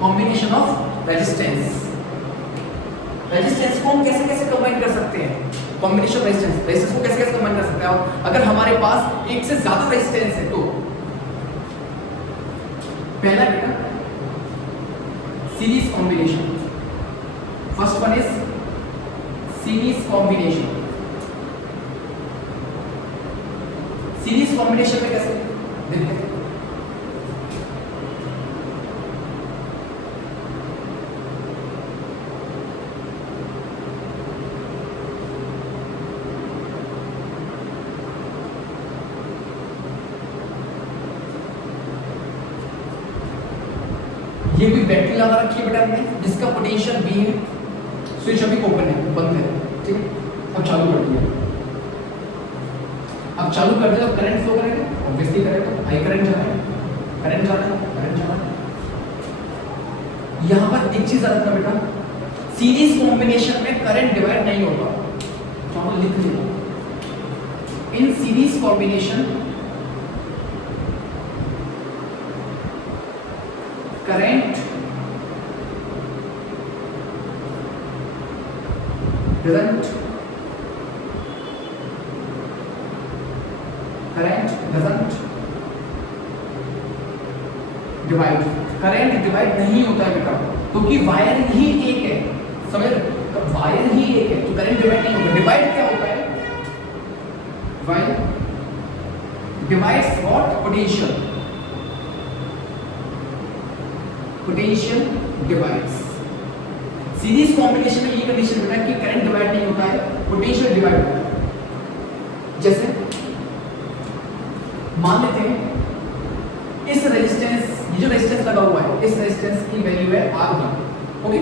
Combination of resistance. Resistance को हम कैसे कैसे कंबाइन कर सकते हैं? कॉम्बिनेशन रेजिस्टेंस, रेजिस्टेंस को कैसे कैसे कंबाइन कर सकते हैं? अगर हमारे पास एक से ज्यादा रेजिस्टेंस है तो पहला बेटा series combination, first one is series combination. Series combination में कैसे देखते हैं? ये भी बैटरी लगा रखी है बेटा हमने, जिसका पोटेंशियल V है, स्विच अभी ओपन है, बंद है, ठीक है। अब चालू कर दिया, अब चालू कर दिया तो करंट फ्लो करेगा, ऑब्वियसली करेगा, हाई करंट जा रहा है, करंट जा रहा है, करंट जा रहा है। यहां पर एक चीज याद रखना बेटा, सीरीज कॉम्बिनेशन में करंट डिवाइड नहीं होगा, तो हम लिख लेंगे इन series combination current doesn't divide, current divide नहीं होता है बेटा, क्योंकि वायर ही एक है, समझ रहे? वायर ही एक है तो करंट डिवाइड नहीं होता। डिवाइड क्या होता है? Wire divides what? Potential, potential divides. Series combination में ये कंडीशन बेटा कि करंट डिवाइड नहीं होता है, पोटेंशियल डिवाइड होता है। जैसे मान लेते हैं इस रेजिस्टेंस, ये जो रेजिस्टेंस लगा हुआ है, इस रेजिस्टेंस की वैल्यू है R1, ओके,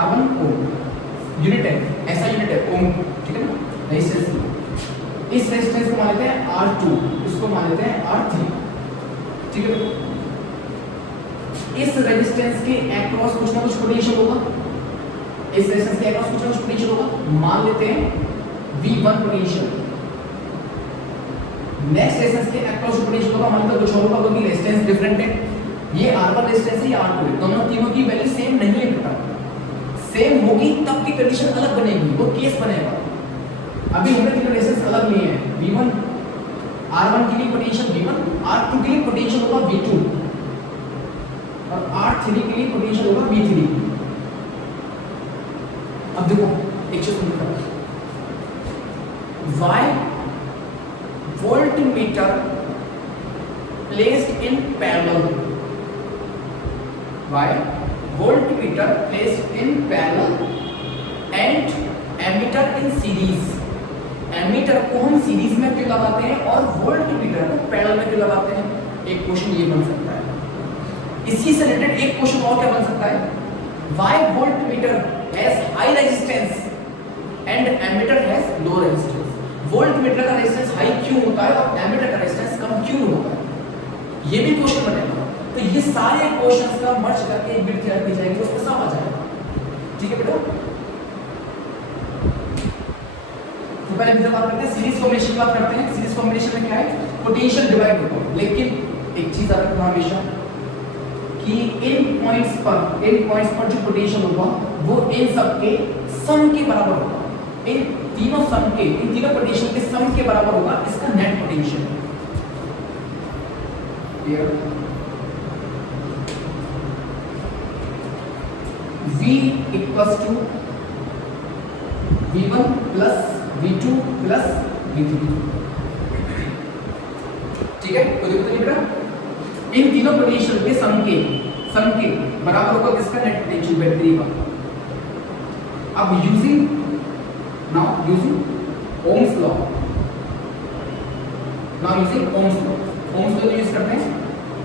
R1 ओम, यूनिट है, ऐसा यूनिट है ओम, ठीक है ना, रेजिस्टेंस। इस रेजिस्टेंस को मान लेते हैं R2, इसको मान लेते हैं R3, ठीक है। इस रेजिस्टेंस के अक्रॉस कुछ ना कुछ पोटेंशियल होगा, इस रेजिस्टेंस के अक्रॉस कुछ ना कुछ पोटेंशियल होगा, मान लेते हैं V1 पोटेंशियल। नेक्स्ट रेजिस्टेंस के अक्रॉस पोटेंशियल होगा, मान लो कुछ और होगा, क्योंकि रेजिस्टेंस डिफरेंट है, ये R1 रेजिस्टेंस है, ये R2 है, दोनों तीनों की वैल्यू सेम नहीं है बेटा। सेम होगी तब की कंडीशन अलग बनेगी, वो केस बनेगा। अभी हमने तीनों रेजिस्टेंस अलग लिए हैं, V1 R1 के लिए पोटेंशियल V1, R2 के लिए पोटेंशियल होगा V2 और R3 के लिए पोटेंशियल होगा V3। अब देखो एक चीज समझो, Y voltmeter placed in parallel, Y voltmeter placed in parallel and ammeter in series। Ammeter को हम सीरीज में क्यों लगाते हैं और वोल्टमीटर को पैरेलल में क्यों लगाते हैं? एक क्वेश्चन ये बन सकता है। इसी से रिलेटेड एक क्वेश्चन और क्या बन सकता है? Why voltmeter has high resistance and ammeter has low resistance? Voltmeter का रेजिस्टेंस हाई क्यों होता है और एमीटर का रेजिस्टेंस कम क्यों होता है? ये भी क्वेश्चन बनेगा। तो ये सारे क्वेश्चंस का मर्ज करके एक बिट तैयार की जाएगी, उसमें सब आ जाएगा, ठीक है बेटा। तो पहले हम बात करते हैं सीरीज कॉम्बिनेशन की बात करते हैं। सीरीज कॉम्बिनेशन में क्या है? पोटेंशियल डिवाइड होता है, लेकिन एक चीज याद रखना हमेशा कि इन पॉइंट्स पर जो पोटेंशियल होगा वो इन सब के सम के बराबर होगा। इन तीनों पोटेंशियल के सम के बराबर होगा इसका net potential. Clear? V equals to V1 plus V2 plus V3, ठीक है। तो देखो तो बेटा इन तीनों पोटेंशियल के सम के बराबर होगा किसका? नेट पोटेंशियल बैटरी का। अब using Ohm's law, Ohm's law use करते हैं।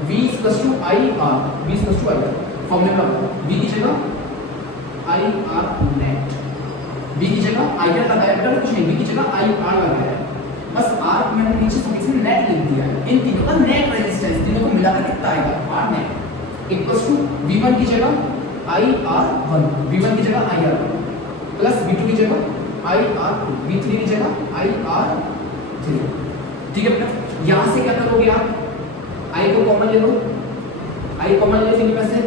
V equals to IR, V equals to IR formula V की जगह IR नेट, V की जगह IR लगाया बेटा, कुछ नहीं, V की जगह IR लगाया, बस R मैंने नीचे से नेट लिख दिया है। इन तीनों का नेट रेजिस्टेंस तीनों को मिलाकर कितना आएगा? R net equals to V1 की जगह IR1, V1 की जगह IR1 प्लस V2 की जगह IR2, V3 की जगह IR3, ठीक है बेटा। यहां से क्या करोगे आप? I को कॉमन ले लो, I कॉमन ले लेने में से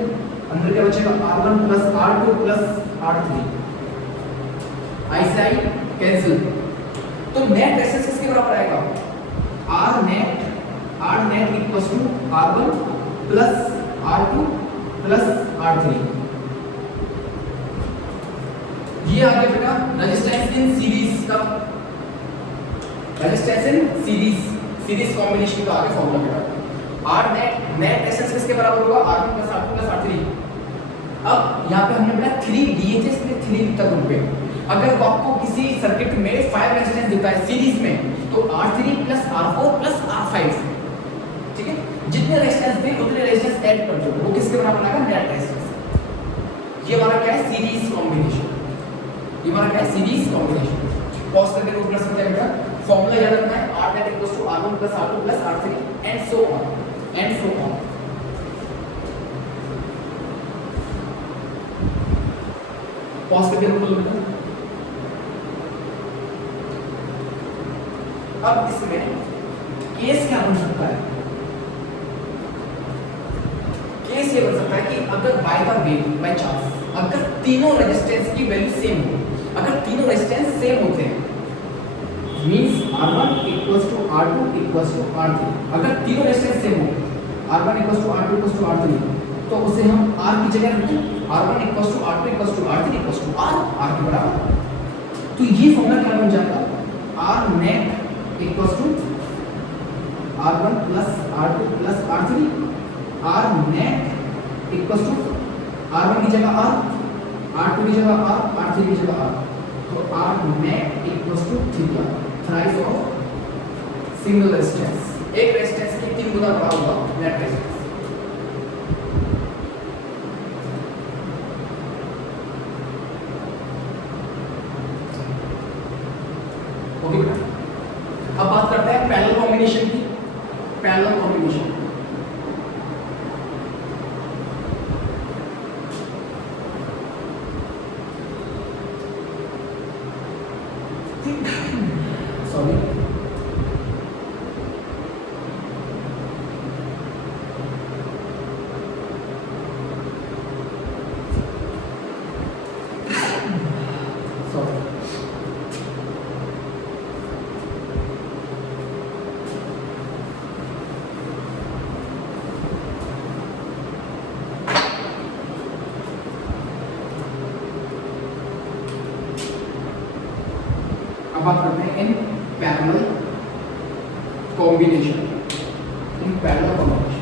अंदर क्या बचेगा R1 plus R2 plus R3, I से आई कैंसिल। तो नेट रेजिस्टेंस किसके बराबर आएगा, R net equals to R1 plus R2 plus R3। ये आ गया बेटा रेजिस्टेंस इन सीरीज का, रेजिस्टेंस इन सीरीज कॉम्बिनेशन का आगे फॉर्मूला बेटा। R नेट रेजिस्टेंस किसके बराबर होगा, R1 plus R2 plus R3। अब यहाँ पे हमने बेटा 3 DHS में 3 तक रूप पे, अगर आपको किसी सर्किट में 5 रेजिस्टेंस देता है सीरीज में तो R3 plus R4 plus R5, ठीक है, जितने रेजिस्टेंस दे उतने रेजिस्टेंस ऐड कर दो, वो किसके बराबर आएगा, नेट रेजिस्टेंस। ये हमारा क्या है, सीरीज कॉम्बिनेशन, ये हमारा क्या है, सीरीज कॉम्बिनेशन। पॉज करके नोट कर सकते हैं बेटा, फॉर्मूला याद रखना है, R net equals to R1 plus R2 plus R3 and so on. Pause करके नोट कर बेटा। अब इसमें केस क्या बन सकता है, केस ये बन सकता है कि अगर बाय चांस अगर तीनों रेजिस्टेंस की वैल्यू सेम हो, अगर तीनों रेजिस्टेंस सेम होते हैं means R1 equals to R2 equals to R3, अगर तीनों रेजिस्टेंस सेम हो, R1 equals to R2 equals to R3, तो उसे हम R की जगह रखते हैं, R1 equals to R2 equals to R3 equals to R के बराबर। तो ये फॉर्मूला क्या बन जाएगा, R net equals to R1 plus R2 plus R3, R net equals to R1 की जगह R, R2 की जगह R, R3 की जगह R, तो R net equals to theta thrice of single resistance, एक रेजिस्टेंस की 3 गुना बड़ा होगा नेट रेजिस्टेंस। ओके बेटा, अब बात करते हैं पैरेलल कॉम्बिनेशन की। पैरेलल कॉम्बिनेशन सॉरी, बात करते हैं in parallel combination, in parallel combination.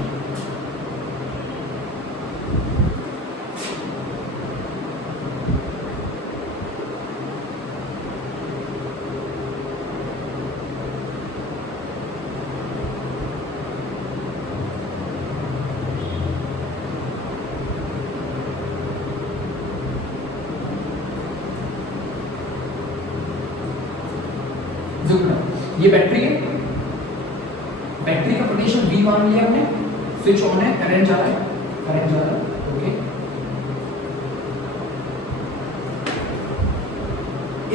ये बैटरी है, बैटरी का पोटेंशियल V मान लिया हमने, स्विच ऑन है, करंट जा रहा है, ओके।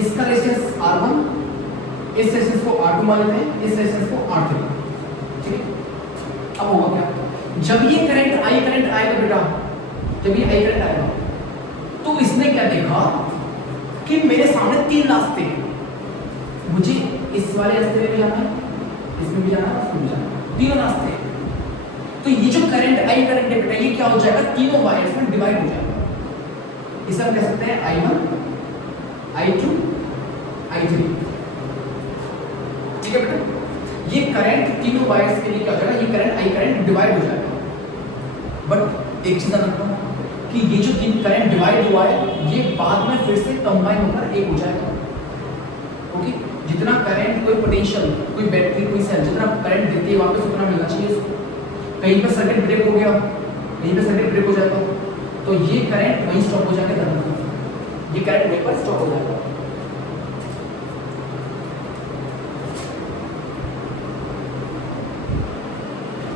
इसका रेजिस्टेंस R1, इस रेजिस्टेंस को R2 मान लेते हैं, इस रेजिस्टेंस को R3, ठीक है। अब होगा क्या, जब ये करंट आएगा बेटा, जब ये I करंट आएगा तो इसने क्या देखा कि मेरे सामने 3 रास्ते हैं, मुझे इस वाले रास्ते में भी जाना है, इसमें भी जाना है, इसमें भी जाना है, तीनों रास्ते हैं। तो ये जो करंट I करंट है बेटा, ये क्या हो जाएगा, तीनों वायर्स में डिवाइड हो जाएगा। इसे हम कह सकते हैं I1, I2, I3, ठीक है बेटा। ये करंट तीनों वायर्स के लिए क्या हो जाएगा, ये करंट I करंट डिवाइड हो जाएगा। बट एक चीज रखना कि ये जो तीन करंट डिवाइड हुआ है, ये बाद में फिर से कंबाइन होकर एक हो जाएगा, ओके। जितना करंट, कोई पोटेंशियल, कोई बैटरी, कोई सेल जितना करंट देती है वापस उतना मिलना चाहिए इसको। कहीं पर सर्किट ब्रेक हो गया, कहीं पर सर्किट ब्रेक हो जाएगा, तो ये करंट वहीं स्टॉप हो जाएगा, ये करंट वहीं पर स्टॉप हो जाएगा।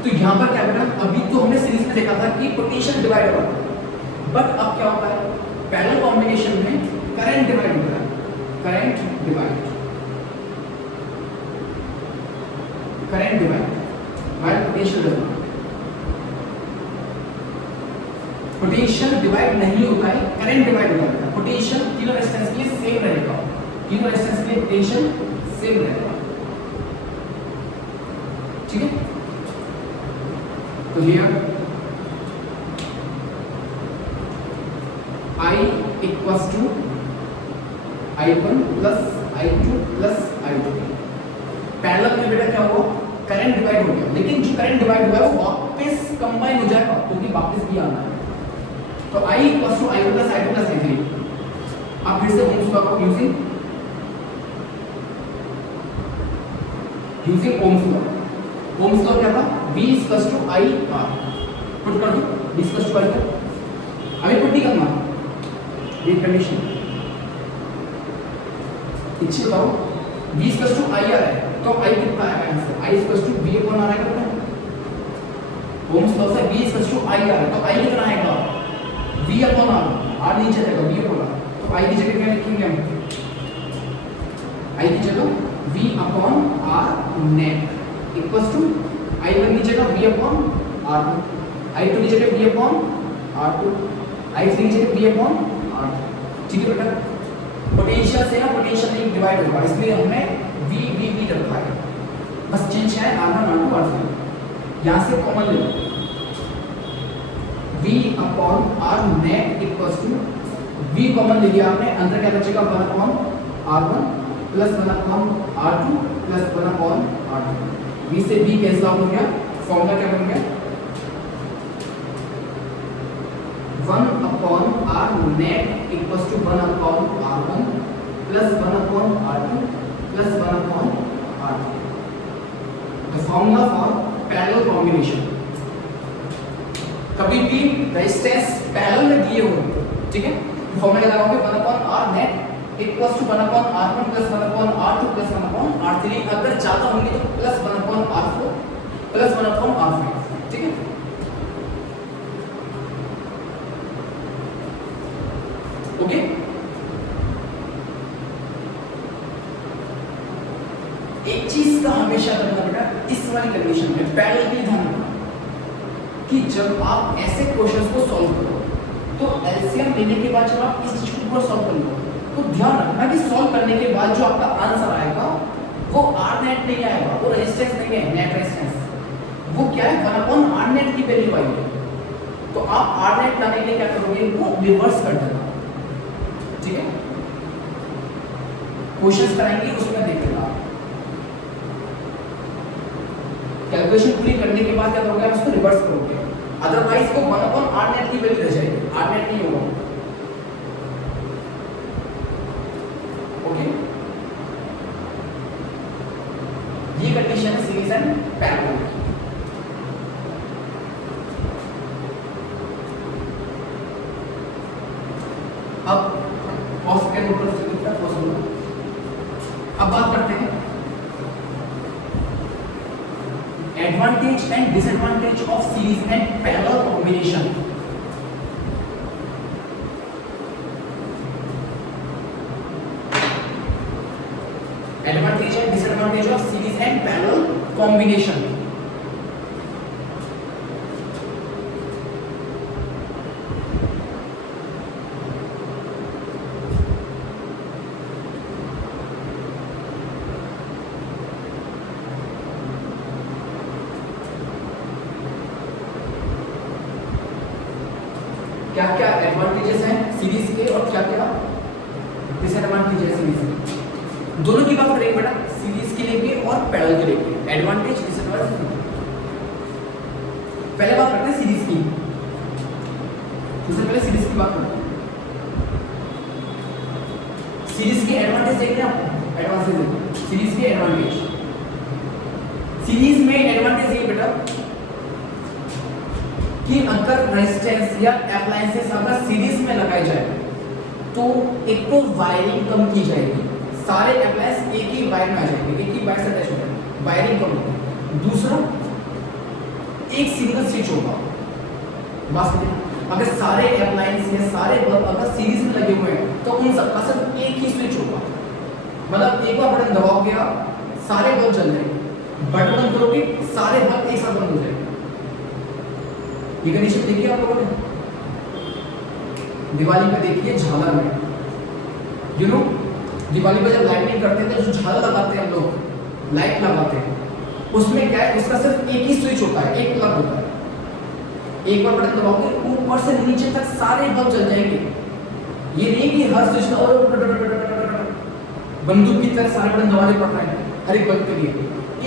तो यहाँ पर क्या बेटा, अभी तो हमने सीरीज में देखा था कि पोटेंशियल डिवाइड होगा, बट अब क्या होता है, पैरेलल कॉम्बिनेशन में करंट डिवाइड होता है, current divide by potential divide. Potential divide नहीं होता है, करंट डिवाइड होता है। पोटेंशियल तीनों रेजिस्टेंस के लिए सेम रहेगा, तीनों रेजिस्टेंस के लिए पोटेंशियल सेम रहेगा, ठीक है। तो here I equals to I1 plus I2 plus I2। Parallel में बेटा क्या हुआ, करंट डिवाइड हो गया, लेकिन जो करंट डिवाइड हुआ है वो वापस कंबाइन हो जाएगा, क्योंकि वापस भी आना है। तो I equals to I1 plus I2 plus I3। अब फिर से ओम्स लॉ को using Ohm's law. Ohm's law क्या था, V equals to I R। Put कर दो, V equals to I R। अभी पुट नहीं करना, ये कंडीशन इच्छित बताओ। V equals to I R है, तो I कितना आएगा आंसर, I equals to V upon R आएगा बेटा। ओम्स लॉ से V equals to I R है, तो I कितना आएगा, V अपॉन R। R नीचे रहेगा, V अपॉन R। तो I की जगह क्या लिखेंगे हम, I की जगह V upon R net equals to I1 की जगह V अपॉन R2, I2 की जगह V अपॉन R2, I3 की जगह V अपॉन R3, ठीक है बेटा। पोटेंशियल से ना पोटेंशियल नहीं डिवाइड होगा, इसलिए हमने V V V रखा है, बस चेंज है R1 R2 R3। यहाँ से कॉमन ले लो, V upon R net equals to V common ले लिया आपने, अंदर क्या बचेगा 1 upon R1 plus 1 upon R2 plus 1 upon R2। V से V कैंसिल आउट हो गया, फॉर्मूला क्या बन गया, 1 upon R net equals to 1 upon R1 plus 1 upon R2 plus 1 upon R3। The formula for parallel combination. कभी भी resistance parallel में दिए हुए, ठीक है, फॉर्मूला क्या लगाओगे, 1 upon R net equals to 1 upon R1 plus 1 upon R2 plus 1 upon R3। अगर ज्यादा होंगे तो plus 1 upon R4 plus 1 upon R5, ठीक है। ओके, एक चीज का हमेशा करना बेटा, इस वाली कंडीशन में पैरेलल के लिए ध्यान रखना कि जब आप ऐसे क्वेश्चंस को सॉल्व करो तो एलसीएम लेने के बाद जब आप इस चीज को पूरा सॉल्व कर लो तो ध्यान रखना कि सॉल्व करने के बाद जो आपका आंसर आएगा वो आर नेट नहीं आएगा, वो रेजिस्टेंस नहीं है, नेट रेजिस्टेंस। वो क्या है, 1 अपॉन आर नेट की वैल्यू आएगी। तो आप आर नेट लाने के लिए क्या करोगे, वो रिवर्स कर देना, ठीक है। क्वेश्चंस कराएंगे उसमें देख लेना, कैलकुलेशन पूरी करने के बाद क्या करोगे, आप उसको रिवर्स करोगे, अदरवाइज वो 1 अपॉन आर नेट की वैल्यू रह जाएगी, आर नेट नहीं होगा। ओके, ये कंडीशन है सीरीज एंड पैरेलल की। अब कॉस के ऊपर से कितना कॉस होगा। अब बात करते हैं advantage and disadvantage of series and parallel combination. Advantage and disadvantage of series and parallel combination. क्या क्या एडवांटेजेस हैं सीरीज के और क्या क्या डिसएडवांटेज है सीरीज के, दोनों की बात करेंगे बेटा, सीरीज के लिए भी और पैरेलल के लिए भी। एडवांटेज डिसएडवांटेज पहले बात करते हैं सीरीज की। सबसे पहले सीरीज की बात करते हैं। सीरीज के एडवांटेज देखते हैं आपको, एडवांटेज सीरीज के एडवांटेज। सीरीज में एडवांटेज ये बेटा कि अगर रेजिस्टेंस या अप्लायंसेस अगर सीरीज में लगाए जाए तो एक तो वायरिंग कम की जाएगी, सारे अप्लायंस एक ही वायर में आ जाएंगे, एक ही वायर से अटैच हो जाएंगे, वायरिंग कम होगी। दूसरा, एक सिंगल स्विच होगा, बस अगर सारे अप्लायंस या सारे बल्ब अगर सीरीज में लगे हुए हैं तो उन सबका सिर्फ एक ही स्विच होगा, मतलब एक बार बटन दबाओगे आप सारे बल्ब जल जाएंगे, बटन बंद करोगे सारे बल्ब एक साथ बंद हो जाएंगे। ये कंडीशन देखी आप लोगों ने, दिवाली पे देखिए झालर में, यू नो दिवाली पे जब लाइटिंग करते हैं तो जो झालर लगाते हैं हम लोग, लाइट लगाते हैं, उसमें क्या है, उसका सिर्फ एक ही स्विच होता है, एक प्लग होता है। एक बार बटन दबाओगे ऊपर से नीचे तक सारे बल्ब जल जाएंगे। ये नहीं कि हर स्विच और बंदूक की तरह सारे बटन दबाने पड़ रहे हैं हर एक बल्ब के लिए।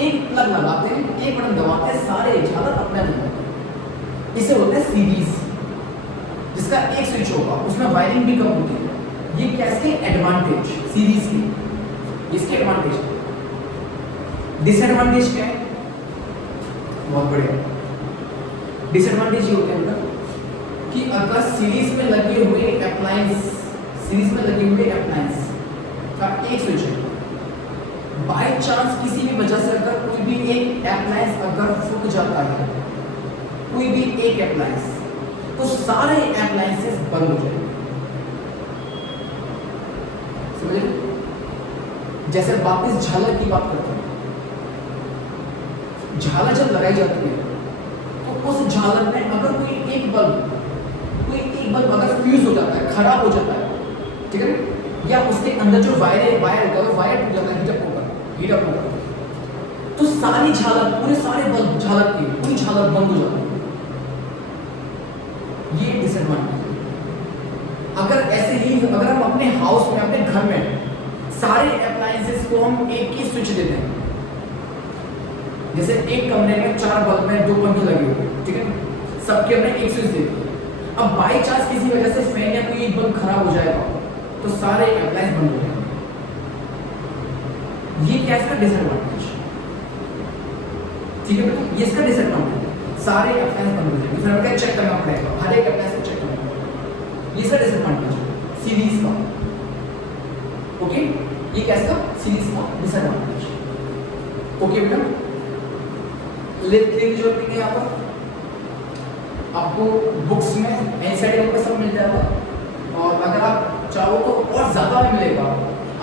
एक प्लग लगाते हैं, एक बटन दबाते हैं, सारे झालर अपने आप जल जाते हैं। इसे बोलते हैं सीरीज, जिसका एक स्विच होगा, उसमें वायरिंग भी कम होती है। ये क्या इसके एडवांटेज सीरीज की, इसके एडवांटेज। डिसएडवांटेज क्या है? बहुत बढ़िया। डिसएडवांटेज ये होते हैं मतलब कि अगर सीरीज में लगे हुए अप्लायंस, सीरीज में लगे हुए अप्लायंस का एक स्विच है, बाय चांस किसी भी वजह से अगर कोई भी एक अप्लायंस अगर फूक जाता है, कोई भी एक अप्लायंस, तो सारे अप्लायंसेस बंद हो जाएंगे। समझे? जैसे वापस झालर की बात करते हैं, झालर जब लगाई जाती है तो उस झालर में अगर कोई एक बल्ब अगर फ्यूज हो जाता है, खराब हो जाता है, ठीक है, या उसके अंदर जो वायर होता है वो वायर टूट जाता है, हीट अप होगा, तो सारी झालर, पूरे सारे बल्ब झालर की पूरी झालर बंद हो जाती है। ये डिसएडवांटेज है। अगर ऐसे ही अगर हम अपने हाउस में, अपने घर में सारे अप्लायंसेस को हम एक ही स्विच देते हैं, जैसे एक कमरे में 4 बल्ब में 2 पंखे लगे हुए, ठीक है, सबके हमने एक स्विच दे दिया। अब बाई चांस किसी वजह से फैन या कोई एक बल्ब खराब हो जाएगा तो सारे अप्लायंस बंद हो जाएंगे। ये क्या इसका डिसएडवांटेज, ठीक है बेटा, ये इसका डिसएडवांटेज, सारे अप्लायंस बंद हो जाएंगे, फिर हमें चेक करना पड़ेगा, हर एक अप्लायंस को चेक करना पड़ेगा। ये इसका डिसएडवांटेज है सीरीज का। ओके, ये क्या इसका सीरीज का डिसएडवांटेज। ओके बेटा, लिख जो है यहाँ पर आपको बुक्स में एनसीईआरटी में सब मिल जाएगा, और अगर आप चाहो तो और ज़्यादा भी मिलेगा,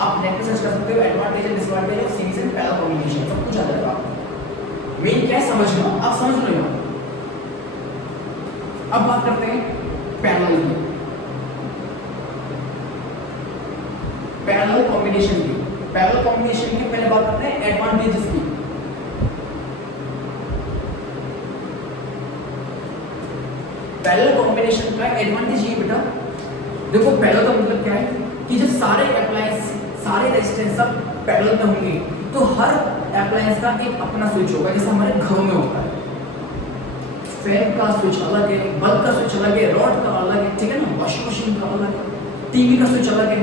आप नेट पे सर्च कर सकते हो, advantage and disadvantage of series and parallel combination, सब कुछ आ जाएगा। मेन क्या है समझना, आप समझ लो। अब बात करते हैं पैरेलल की, पैरेलल कॉम्बिनेशन की। पैरेलल कॉम्बिनेशन की पहले बात करते हैं एडवांटेजेस की। पैरेलल कॉम्बिनेशन का एडवांटेज ये बेटा, देखो पैरेलल का मतलब क्या है कि जब सारे अप्लायंस, सारे रेजिस्टेंस सब पैरेलल में होंगे तो हर अप्लायंस का एक अपना स्विच होगा, जैसे हमारे घरों में होता है। फैन का स्विच अलग है, बल्ब का स्विच अलग है, रॉड का अलग है, ठीक है ना, वॉशिंग मशीन का अलग है, टीवी का स्विच अलग है।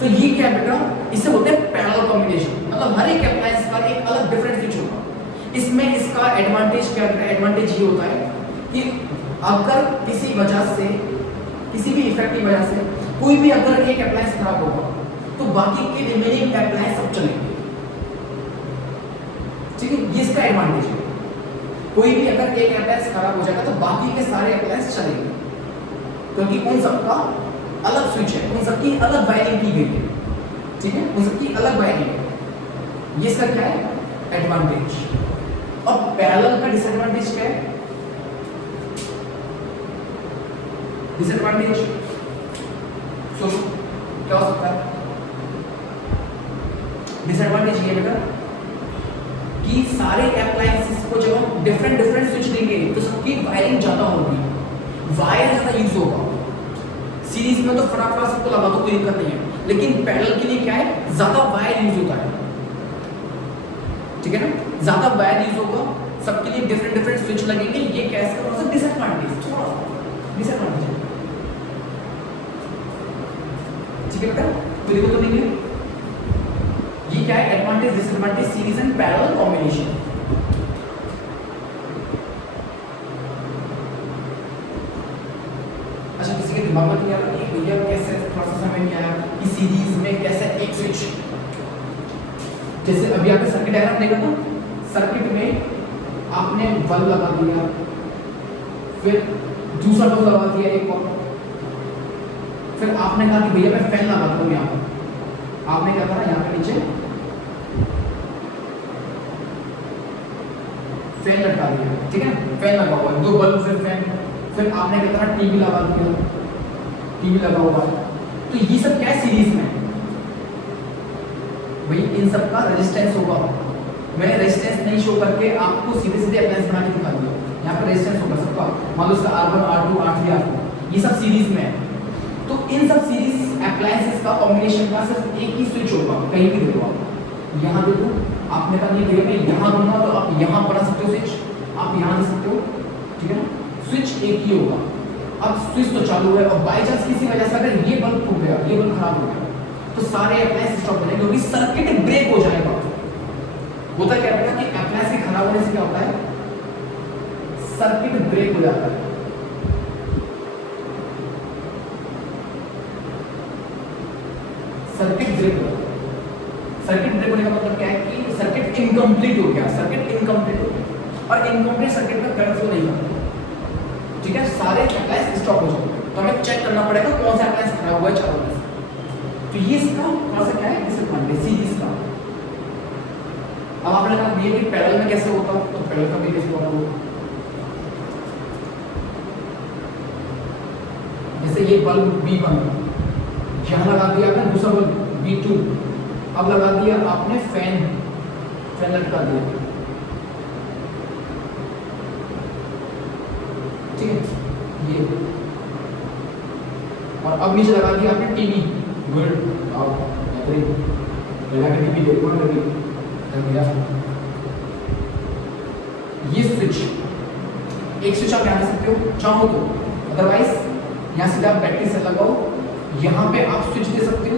तो ये क्या है बेटा, इसे बोलते हैं पैरेलल कॉम्बिनेशन, मतलब हर एक अप्लायंस का एक अलग डिफरेंट स्विच होगा। इसमें इसका एडवांटेज क्या है, एडवांटेज ये होता है कि अगर किसी वजह से, किसी भी इफेक्ट की वजह से कोई भी अगर एक अप्लायंस खराब होगा तो बाकी के रिमेनिंग अप्लायंस सब चलेंगे, ठीक है, ये इसका एडवांटेज है। कोई भी अगर एक अप्लायंस खराब हो जाएगा तो बाकी के सारे अप्लायंस चलेंगे, क्योंकि उन सबका अलग स्विच है, उन सबकी अलग वायरिंग की गई है, ठीक है, उन सबकी अलग वायरिंग है। ये इसका क्या है एडवांटेज। और पैरेलल का डिसएडवांटेज क्या है? डिसएडवांटेज सोचो क्या हो सकता है? डिसएडवांटेज ये बेटा कि सारे अप्लायंसेस को जब हम डिफरेंट स्विच देंगे तो सबकी वायरिंग ज्यादा होगी, वायर ज्यादा यूज होगा। सीरीज में तो फटाफट सबको लगा दो, कोई दिक्कत नहीं है, लेकिन पैरेलल के लिए क्या है, ज्यादा वायर यूज होता है, ठीक है ना, ज्यादा वायर यूज होगा, सबके लिए डिफरेंट स्विच लगेंगे। ये क्या है इसका डिसएडवांटेज, थोड़ा डिसएडवांटेज है, ठीक है बेटा। तो देखो तो नहीं है, ये क्या है advantage disadvantage series and parallel combination. अच्छा, किसी के दिमाग में नहीं आ रहा कि भैया कैसे प्रोसेस हमें नहीं आया कि सीरीज में कैसे एक स्विच, जैसे अभी आपने सर्किट डायग्राम देखा ना, सर्किट में आपने बल्ब लगा दिया, फिर दूसरा बल्ब लगा दिया एक और, फिर आपने कहा कि भैया मैं फैन लगाता हूँ यहाँ पर, आपने क्या करा, यहाँ पे नीचे फैन लटका दिया, ठीक है, फैन लगा हुआ है, 2 बल्ब फिर फैन, फिर आपने क्या करा टीवी लगा दिया, टीवी लगा हुआ है, तो ये सब क्या है सीरीज में, भाई इन सब का रेजिस्टेंस होगा। मैंने रेजिस्टेंस नहीं शो करके आपको सीधे सीधे अप्लायंस बना के दिखा दिया। यहाँ पर रेजिस्टेंस होगा सबका, मान लो इसका R1 R2 R3 R4 ये सब सीरीज में है। तो इन सब सीरीज अप्लायंसेस का कॉम्बिनेशन का सिर्फ एक ही स्विच होगा, कहीं भी देखो आप। यहाँ देखो आपने कहा ये कहीं मैं यहाँ दूंगा तो आप यहाँ बना सकते हो स्विच, आप यहाँ दे सकते हो, ठीक है ना, स्विच एक ही होगा। अब स्विच तो चालू है और बाई चांस किसी वजह से अगर ये बल्ब फूट गया, ये बल्ब खराब हो गया, तो सारे अप्लायंस स्टॉप हो जाएंगे क्योंकि सर्किट ब्रेक हो जाएगा। होता क्या है कि अप्लायंस के खराब होने से क्या होता है, सर्किट ब्रेक हो जाता है। सर्किट ब्रेक हो जाता है। सर्किट ब्रेक होने का मतलब क्या है कि सर्किट इनकम्प्लीट हो गया, सर्किट इनकम्प्लीट हो गया, और इनकम्प्लीट सर्किट में करंट फ्लो नहीं होता, ठीक है, सारे अप्लायंस स्टॉप हो जाएंगे। तो हमें चेक करना पड़ेगा कौन सा अप्लायंस खराब हुआ है चारों में से। तो ये इसका कौन सा क्या है, डिसएडवांटेज सीरीज का। अब आपने कहा ये कि पैरेलल में कैसे होता, तो पैरेलल का भी कैसे होगा, जैसे ये बल्ब B1 यहाँ लगा दिया आपने, दूसरा बल्ब B2 अब लगा दिया आपने, फैन लटका दिया, ठीक है ये, और अब नीचे लगा दिया आपने टीवी, गुड आओ लगा के टीवी देखो ना कभी भैया। ये स्विच एक स्विच आप यहाँ दे सकते हो चाहो तो, अदरवाइज यहाँ से आप बैटरी से लगाओ, यहाँ पे आप स्विच दे सकते हो,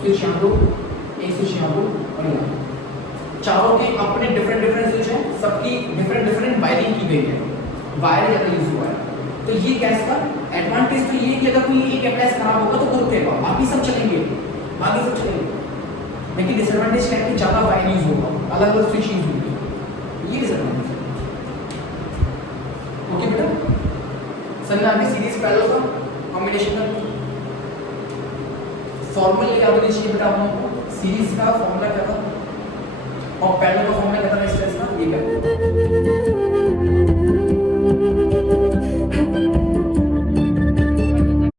स्विच यहाँ दो, एक स्विच यहाँ दो और यहाँ, चारों के अपने डिफरेंट स्विच हैं, सबकी डिफरेंट वायरिंग की गई है, वायर ज़्यादा यूज हुआ है। तो ये क्या इसका एडवांटेज तो ये कि अगर कोई एक अप्लायंस खराब होगा तो वो रुकेगा, बाकी सब चलेंगे, बाकी सब चलेंगे। लेकिन डिसएडवांटेज क्या है कि ज़्यादा वायर यूज होगा, अलग अलग स्विच यूज होंगे, ये डिसएडवांटेज है। ओके बेटा, समझ आ गई सीरीज पैरेलल का कॉम्बिनेशन का फॉर्मूला याद होना चाहिए बेटा आप लोगों को। सीरीज का फॉर्मूला क्या था और पैरेलल का फॉर्मूला क्या था, रेजिस्टेंस का ये